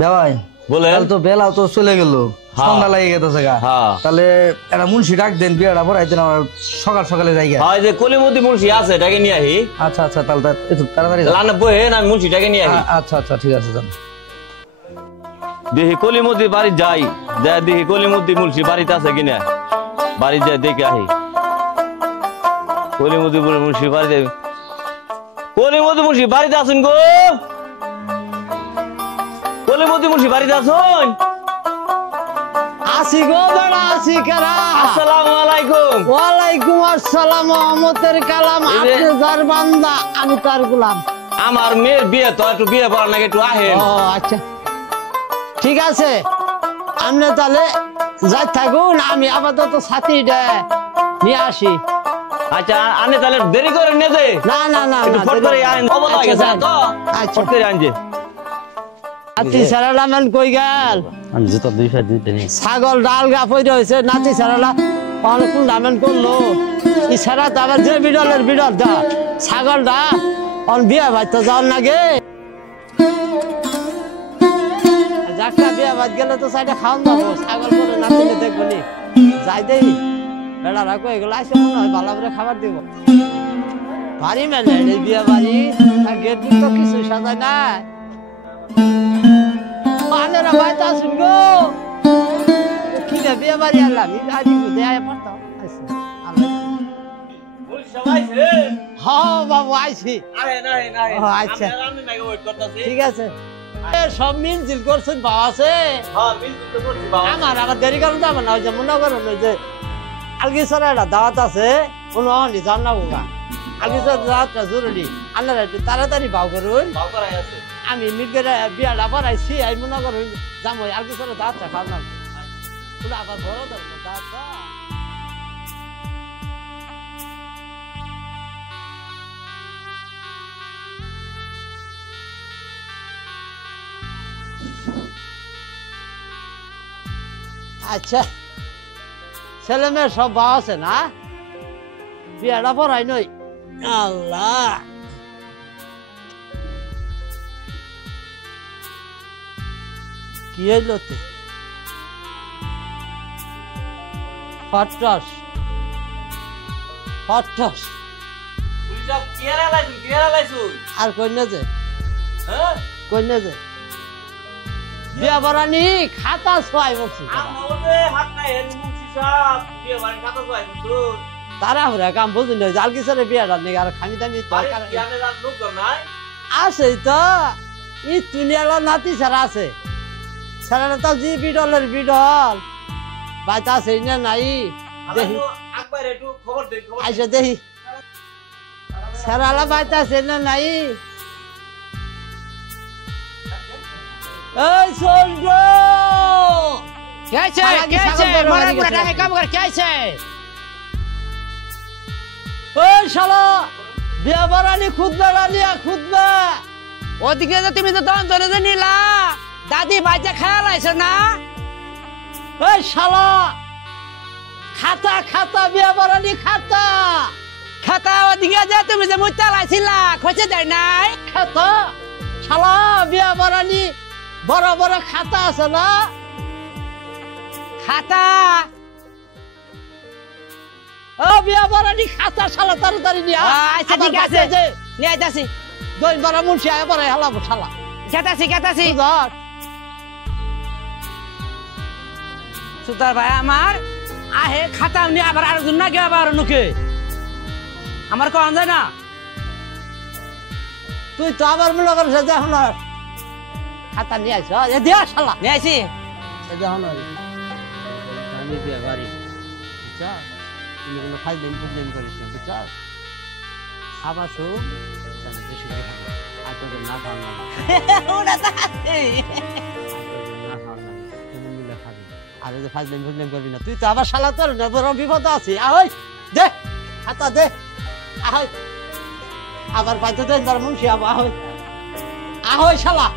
বেওয়াই বলে তাহলে তো বেলাও তো চলে গেল, সন্ধ্যা লাগে গেছে গা। তাহলে একটা মুন্সি ডাক দেন, বিয়েটা পড়াইতেন আমার সকাল সকালে যাইগা। হয় যে কলিমতি মুন্সি আছে, এটাকে নিয়ে আহি। আচ্ছা আচ্ছা, তাহলে একটু তাড়াতাড়ি লানা বহেন, আমি মুন্সিটাকে নিয়ে আহি। আচ্ছা আচ্ছা ঠিক আছে যান। দেখি কলিমতি বাড়ি যাই, যা দেখি কলিমতি মুন্সি বাড়িতে আছে কিনা, বাড়ি যায় দেখে আহি। কলিমতি মুন্সি বাড়িতে, কলিমতি মুন্সি বাড়িতে আছেন গো? কলিমতি মুন্সি বাড়িতে আছেন? আসি গো বড় আসি কারা। আসসালামু আলাইকুম। ওয়ালাইকুম আসসালাম, রহমতের কালাম। আপনি যার বান্দা, আমি তার গোলাম। আমার মেয়ের বিয়ে তো, একটু বিয়ে পড়ার নাকি একটু আহেন। ও আচ্ছা ঠিক আছে, আপনি তাহলে যাই থাকুন, আমি আপাতত সাথীটা নিয়ে আসি। আচ্ছা আনে তাহলে দেরি করে নিয়ে দে। না না না একটু ফট করে আইন, খবর লাগে গেছে তো। আচ্ছা ফট করে আনজে। নাতি সারালা মান কই গেল? আমি জুতা দুই ফাই দিতে নি। ছাগল ডাল গা পড়ে হইছে, নাতি সারালা কোন দামেন করলো। ই সারা তো আবার যে বিড়ালের বিড়াল দা ছাগলটা অন বিয়া ভাই তো যাওয়ার লাগে। যাকটা বিয়া ভাই গেলে তো সাইডে খাওয়ান যাবো, ছাগল করে নাতিলে দেখবো নি। যাই দেই বেড়া রাখো, এগুলো আসে মনে হয় ভালো করে খাবার দিব। বাড়ি মেলে এই বিয়া বাড়ি, আর গেট তো কিছু সাজায় না। আনেরা বাইতে আসুন গো, কি রে বিয়া বাড়ি আনলাম, আজ দেয়া পারতাম। হ্যাঁ বাবু আইছি। আচ্ছা ঠিক আছে, সব মিল করছেন বাবা আছে। আমার আবার দেরি করুন যাবে না, ওই যে মনে করুন ওই যে আলগিছড়া একটা দাওয়াত আছে, কোনো অনি জান না বোকা। আলগিছড়া দাওয়াতটা জরুরি, আপনারা একটু তাড়াতাড়ি বাউ করুন। আমি মিলগের বিয়াটা বাড়াইছি, আমি মনে করুন যাবো আলগিছড়া দাওয়াতটা খাওয়া লাগবে। আবার বড় দাওয়াতটা। আচ্ছা ছেলে মেয়ে সব বাবা আছে না, বিয়াটা পড়াই নই। আল্লাহ কি হইল তে ফটস ফটস আর কন্যা যে কন্যা যে বিয়া বারানি খাতা ছয় বলছি তারা হরে কাম বুঝি না, জাল কিসের বিয়াটা নেই আর খামি দামি আছে তো। ই তুনিয়ালা নাতি সারা আছে, সারা তো জি বিডলের বিডল বাইতা আছে না নাই দেখি। আচ্ছা দেখি সারালা বাইতা আছে না নাই। এই সোলজো কেছে কেছে মারা পুরা টাকা কাম করে কেছে। ওই শালা বিয়া বারানি খুদবা রানিয়া খুদবা ওদিকে যে তুমি তো দন ধরে যে নিলা দাদি বাইতে খেয়াল আইছ না। ওই শালা খাতা খাতা বিয়া বারানি খাতা খাতা ওদিকে যে তুমি যে মুইতা লাইছিলা খোঁজে দেয় নাই খাতা। শালা বিয়া বারানি বড় বড় খাতা আছে না, খাতা ও বিয়া বারানি খাতা শালা তাড়াতাড়ি নিয়া। আচ্ছা ঠিক আছে নিয়ে আইতাছি, দই বড় মুন্সি আয় বড় হালাবো শালা। কেতাছি কেতাছি ধর সুতার ভাই আমার আহে খাতা নিয়ে আবার আরেকজন না কে আবার নুকে আমার কন যায় না। তুই তো আবার মনে করিস এখন খাতা নিয়ে আইছ দিয়া শালা নিয়ে আইছি দেখুন আমি বিয়া বাড়ি বুঝছা, তুমি কোনো ফাইজলাম ফুজলাম করিস না বুঝছা। খাবার শুন বেশি আর তোদের না খাওয়া না তুমি মিলে খাবি, আর যে ফাইজলাম ফুজলাম করবি না। তুই তো আবার শালা তোর না বড় বিপদ আছে। আহই দে খাতা দে, আহই আবার পাইতে দে তোর মুন্সি আবার আহই আহই শালা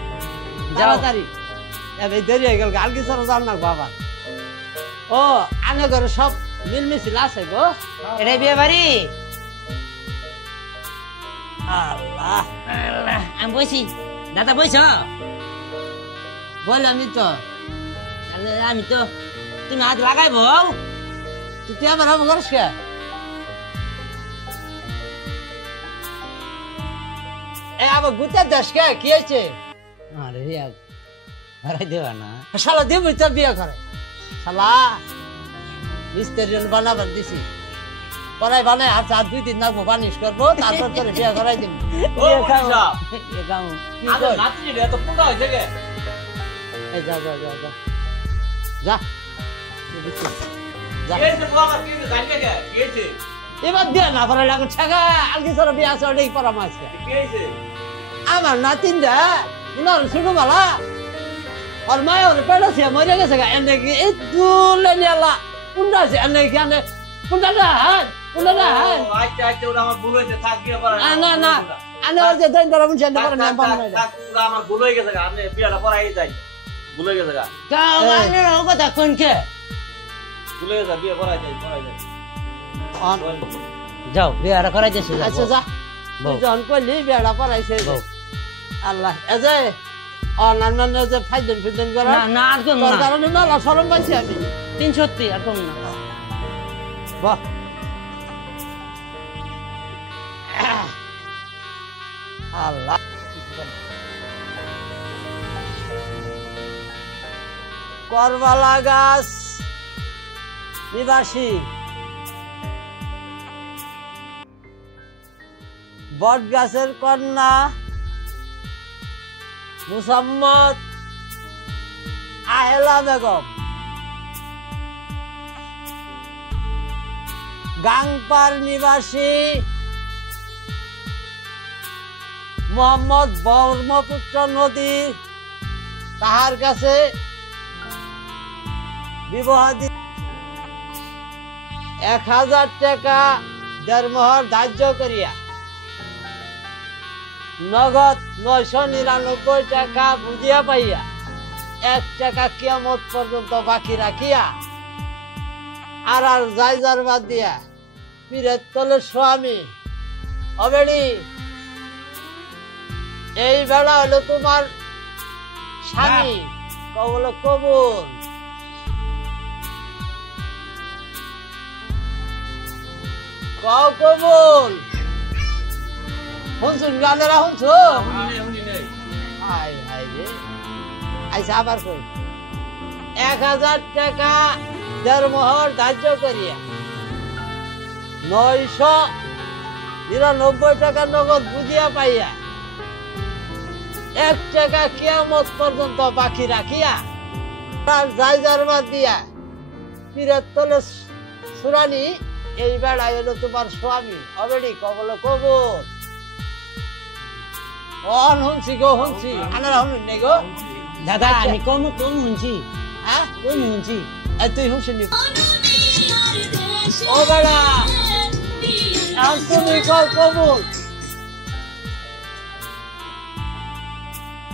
তাড়াতাড়ি। এই দেরি হয়ে গেল, আর কিছু জান না বাবা। ও আনে ঘরে সব মিলমিছিল আছে গো, এটা বিয়ে বাড়ি। আল্লাহ আমি বসি দাদা বইছ বললামই তো তাহলে আমি তো তুমি হাত লাগাই বউ তুই আমার হাম করিস কে এ আবার গুতে দেশ কে কি হয়েছে আরে বিয়া করাই দেবা না শালা দেবই তোর বিয়ে করে শালা মিস্ত্রি বানাবার দিছি পরাই বানাই আর 2 দিন লাগবো বানিশ করবো তারপর তোর বিয়ে করাই দিব যা যা যা যা যা এবার দিয়ে না পরে লাগো ছাগা আলকি সর বিয়ে আছে ওটাই পরামাস আমার নাতিন দা শুনো বালা और मैं और पेड़ा से मरे गए सगा एने की ए दूले नियाला कुंडा से एने की एने कुंडा ना है আচ্ছা আচ্ছা ওটা আমার ভুল হয়েছে থাক গিয়ে পারে ना ना एने और जे देन दरा मुझे अंदर ना बन में থাক ওটা আমার ভুল হয়ে গেছে আপনি বিয়াটা পড়াই যাই ভুল হয়ে গেছে का माने रो কথা কোন কে ভুল হয়ে গেছে বিয়ে পড়াই যাই और যাও বিয়া করাই দেছো अच्छा जा बो। जन को ली बेड़ा पर ऐसे बो। अल्लाह ऐसे और नन जे फाइदन फिदन करा না না আর কোন তোর না কারণে মেলা শরম পাইছি আমি 330 আর কোন না বাহ আল্লাহ করবালা গাছ নিবাসী বট গাছের কন্যা মুসাম্মদ আহেলা বেগম গাংপার নিবাসী মোহাম্মদ ব্রহ্মপুত্র নদী তাহার কাছে বিবাহ 1000 টাকা দেড়মোহর ধার্য করিয়া নগদ 999 টাকা বুঝিয়া পাইয়া 1 টাকা কিয়ামত পর্যন্ত বাকি রাখিয়া আর যাইজার বাদ দিয়া পীরের তলে স্বামী অবেড়ি এই বেলা হলো তোমার স্বামী কবল কবুল কবুল শুনছুন গানেরা শুনছো হাই হাই রে আইসা আবার কই 1000 টাকা দেড়মোহর ধার্য করিয়া 999 টাকা নগদ বুঝিয়া পাইয়া 1 টাকা কিয়ামত পর্যন্ত বাকি রাখিয়া তার জায়গার বাদ দিয়া পীরের তলে সুরানি এই বেড়ায় হলো তোমার স্বামী অবেড়ি কবল কবুল অন হুনছি গো হুনছি আনারা হুনুন নেই গো দাদা আমি কম শুনছি হ্যাঁ কোন শুনছি এই তুই হুনছি নি ও বেড়া আর তুমি কবুল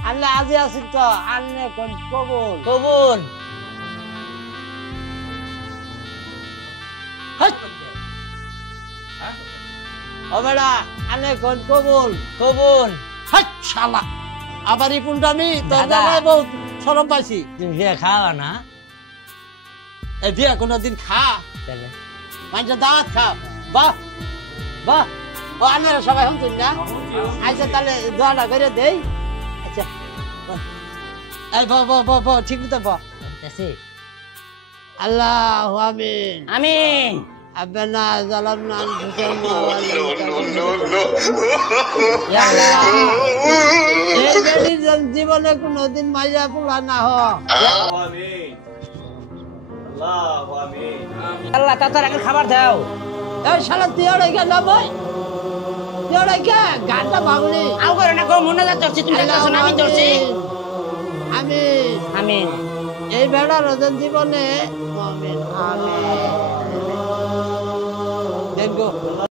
আল্লাহ আজি আছিস তো আন্নে কোন কবুল কবুল ও বেড়া আন্নে কোন কবুল কবুল হাট শালা আবার এই পুন্ডামি তোর দাদা। জায়গায় বহুত শরম পাইছি তুমি বিয়া খাওয়া না এই বিয়া কোনোদিন খা তাহলে মানুষের দাঁত খা বাহ বাহ ও আন্নারা সবাই শুনছেন না আচ্ছা তাহলে দোয়াটা করে দেই আচ্ছা বাহ। এই ব ঠিক মতো ব বলতেছি আল্লাহ আমিন আমিন ربنا ظلمنا انفسنا ইয়া আল্লাহ এই বেড়ির জীবনে কোনোদিন মাইয়া পোলা না হোক আমিন আল্লাহু আমিন আল্লাহ তাড়াতাড়ি খাবার দাও এই শালা তুই ওড়াই কে যাবই তুই ওড়াই কে গানটা ভাঙলি আও করে না গো মনে যাচ্ছে তুমি দেখছ না আমি ধরছি আমিন আমিন এই বেড়া রোজন জীবনে আমিন আমিন দেখো